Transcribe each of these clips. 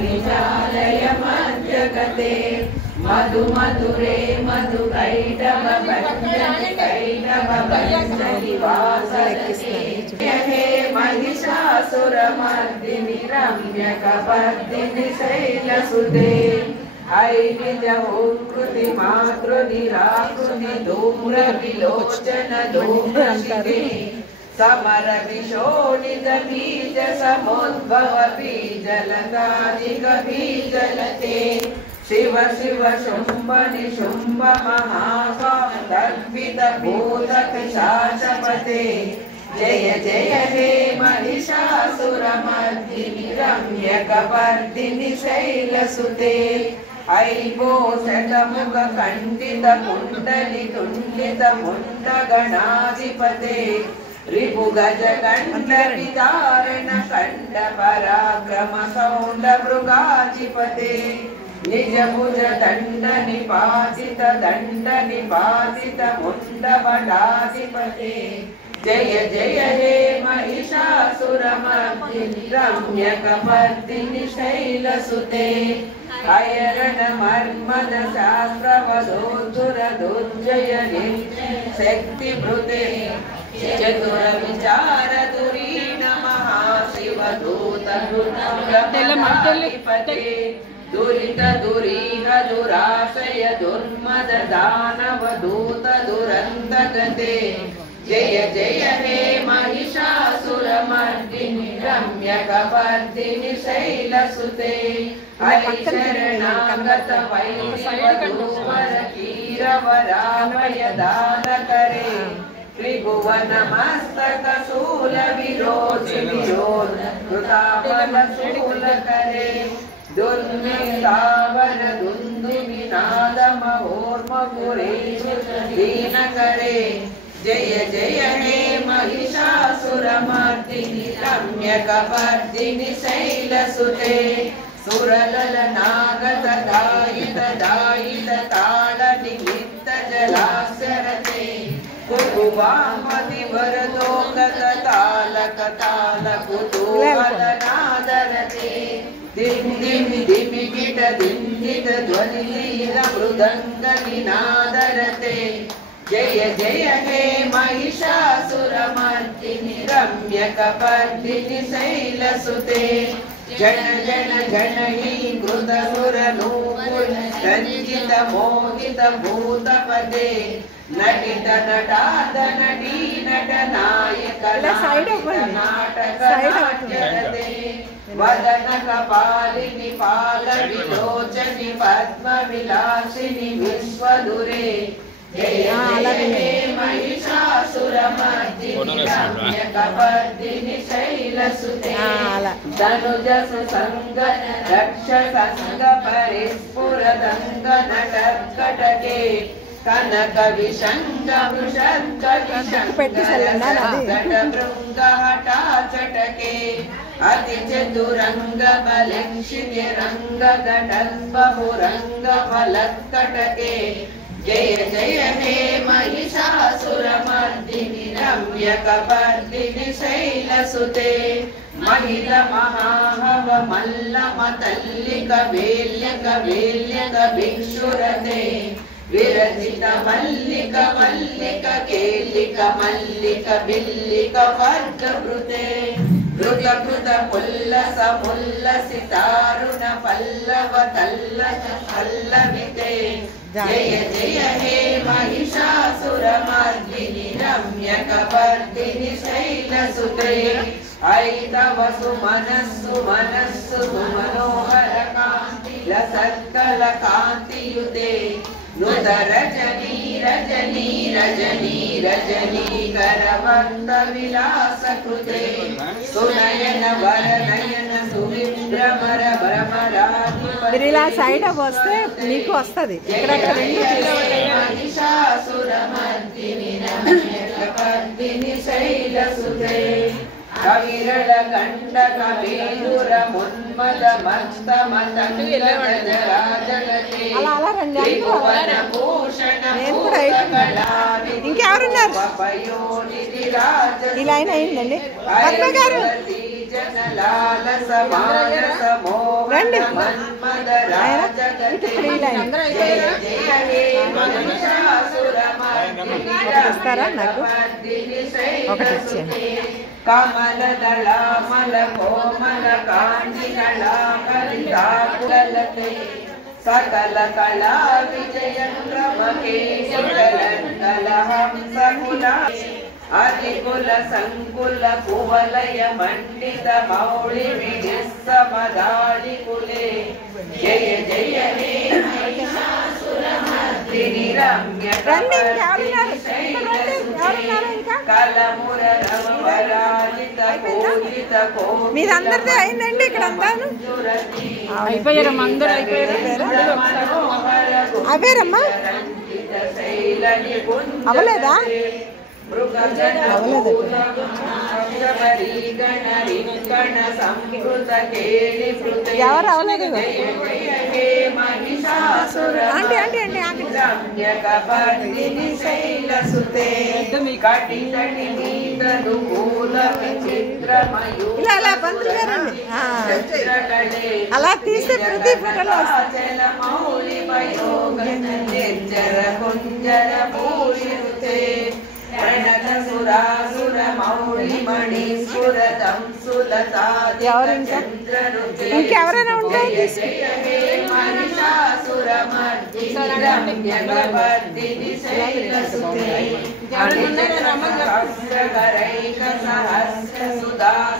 विशालय मध्यगते मधु मधुरे मधु कैटभ हे Mahishasuramardini रम्यकपर्दिनि शैलसुते ऐनिजहोत्कृति मातृनिराकृति धूम्रविलोचन धूम्रशिते summer विशोणित बीज समुद्भव बीजलतादिक बीजलते शिव शिव शुंभ निशुंभ महाकार्पित भूत पिशाचपते जय जय हे महिषासुरमर्दिनि रम्यकपर्दिनि शैलसुते ऐभो शतमुख खंडित कुंडली तुंडित मुंडगणाधिपते रिपुगज कंड विदारण कंड पराक्रम सौंड मृगाधिपते निज भुज दंड निपातित मुंडवडाधिपते जय जय हे महिषासुरमर्दिनि रम्यकपर्दिनि शैलसुते अयरण मर्मद शास्त्रवधोद्धुर दुर्जय शक्ति भृते चतुर विचार दुरीण महाशिव दूत दुर्मधिपते दुरित दुरीह दुराशय दुर्मद दानव दूत दुरंत गते जय जय हे महिषासुरमर्दिनि रम्यकपर्दिनि शैलसुते हरिशरणागत वैरिवधूवर कीरवराभय दानकरे त्रिभुवन मस्तक शूल विरोध विरोध कृताबल शूल करे दुर्मितावर दुन्दुभिनाद महोर्मपुरेषु दीन करे जय जय हे महिषासुरमर्दिनि रम्यकपर्दिनि शैलसुते सुरललनागत दायित दायित ताल निमित्त जलास्यरते कुकुवामति वरदोगत तालक ताल कुतूहलनादरते दिम दिम दिमि गिट दिन्दित ध्वनिलील मृदंग निनादरते जय जय हे महिषासुरमर्दिनि रम्यकपर्दिनि शैलसुते जन जन जन ही कृतसुर नूपुर रंजित मोहित भूतपदे नटित नटाद नटी नट नायक नाटक नाट्यते वदन कपालिनि पाल विलोचनि पद्म विलासिनि विश्वदुरे जय जय हे महिषासुरमर्दिनि रम्यकपर्दिनि शैलसुते धनुज सुसंग रक्ष संग परिस्फुरदंग नटकटके कनक विशंग वृषंग विशंग हटा चटके अति चतुरंग बलिक्षिति रंग बहुरंग फलकटके जय जय हे महिषासुरमर्दिनि रम्यकपर्दिनि शैलसुते महिल महाहव मल्ल मतल्लिक वेल्यक वेल्यक भिक्षुरते विरचित मल्लिक मल्लिक केलिक मल्लिक बिल्लिक वर्गवृते कृत कृत पुल्लस मुल्लसितारुण पल्लव तल्लस पल्लविते जय जय हे महिषासुरमर्दिनि रम्यकपर्दिनि शैलसुते ऐतव सुमनस्सु मनस्सु सुमनोहर कान्ति लसत्कल कान्तियुते नुत रजनी रजनी रजनी रजनी करवन्त विलास कृते सुनयन वरनयन सुविभ्रमर भ्रमराधिपते ఇలా సైడ్ వస్తే నీకు వస్తది ఇక్కడ महिषासुरमर्दिनि रम्यकपर्दिनि शैलसुते कविरल गंड कवीरुर मुन्मद मस्त मतंगजराजगते त्रिभुवन भूषण ఇంకెవరున్నారు ఈ లైన్ అయిందండి పద్మ గారు जनलाल समानस मोह రండి. మన్మద ఆయన రాజగతే ఇటు ఫ్రీ లైన్. జయ జయ హే మహిషాసురమర్దిని ఇస్తారా నాకు? రమ్యకపర్దిని ఒకటి ఇచ్చేయండి. శైలసుతే కమలదళామల కోమల కాంతికళాకలితాకులతే సకల కళా విజయంకలహంసకుల అతికుల సంకుల కువలయ మండిత మౌళి విడిస్తమదాళికులే జయ జయ హే మహిషాసురమర్దిని రండి, రమ్యకపర్దిని శైలసుతే కలముర నవరాజిత పూజిత కోటి మీదందరిది అయిందండి ఇక్కడ అంతాను? అయిపోయారమ్మా, అందరూ అయిపోయారు. అవేరమ్మా అవలేదా? ఎవరు అవలేదు? ఆంటీ ఆంటీ అండి రమ్యకపర్దిని శైలసుతే కటితటి నీతనుకూల విచిత్రమయూ ఇలా అలా పంతులు గారండి. అలా తీస్తే ప్రతి ఫోటోలో వస్తుంది. నిర్జర కుంజర పూరితే ప్రణత సురాసుర మౌళి మణి సురతం ఎవరు ఇంకా? ఇంకెవరైనా ఉంటే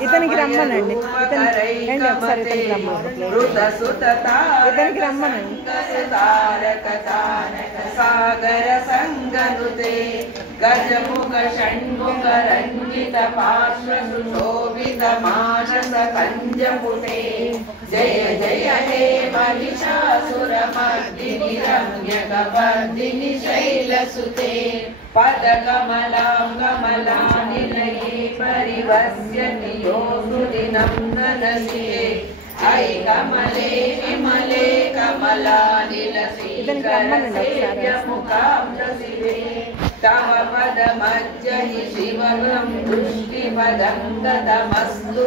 ఇతనికి రమ్మనండి. ఇతనికి ఒకసారి ఇతనికి రమ్మనండి. ఇతనికి రమ్మనండి. సాగర సంగనుతే గజముఖ షణ్ముఖ రంజిత పార్శ్వ సుశోభిత మానస కంజముటే జయ జయ హే మహిషాసురమర్దిని రమ్యకపర్దిని శైలసుతే పదకమలాం కమలానిలయే పరివస్యతి యోసుదినం ననసియే ఐ కమలే విమలే కమలానిలసీకరసేవ్యముఖాంశివే తవ పదమజ్జహి శివగం దృష్టిపదం దదమస్తు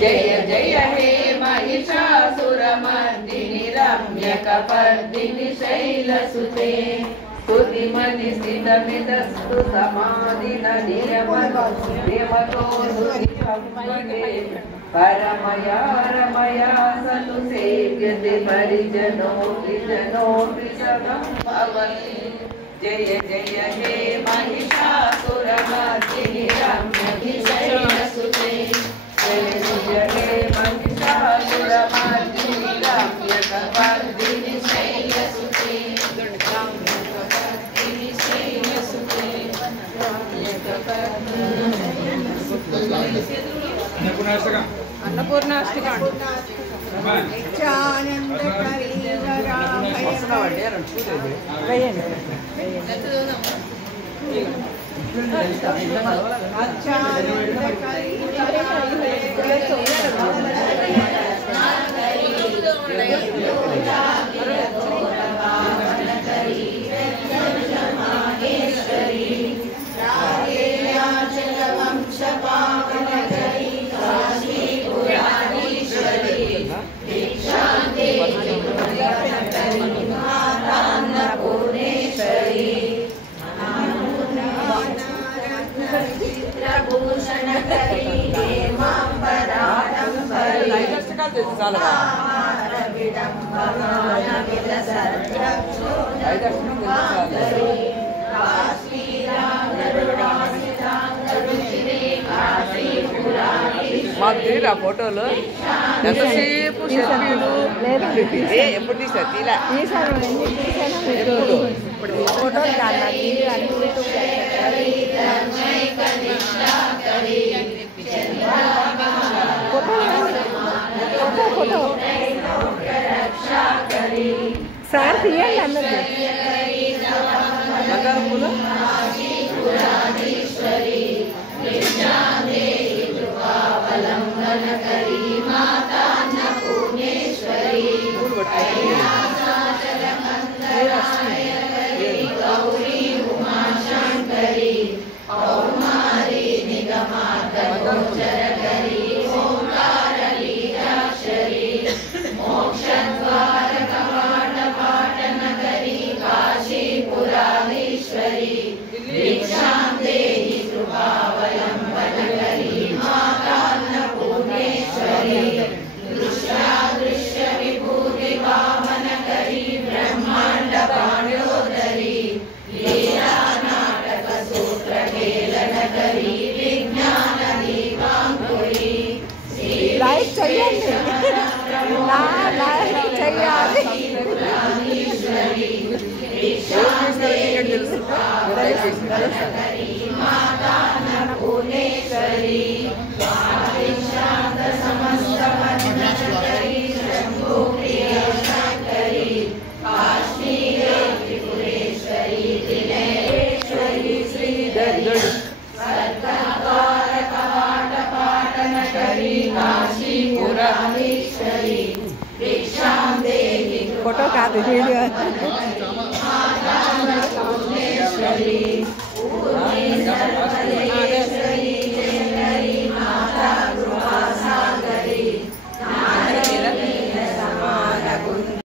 జయ జయ హే మహిషాసురమర్దిని రమ్యకపర్దిని శైలసుతే స్తుతిమతి స్థితమితస్తు సమాధిన నియమతో పరమయా రమయా సను సేవ్యతే పరిజనోపి జనోపి సగం భవతి జయ జయ హే మహిషాసురమర్దిని రమ్యకపర్దిని శైలసుతే జయ జయ హే మహిషాసురమర్దిని రమ్యకపర్దిని శైలసుతే అన్నపూర్ణాష్టకం వేయండి. మాకు తీరా ఫోటోలు ఎంతసేపు సెల్ఫీలు ఎప్పుడు తీసారు తీలా ఇప్పుడు ఫోటోలు ఫోటో సార్ తీయండి అన్నది ఫోటో కాదు వీడియో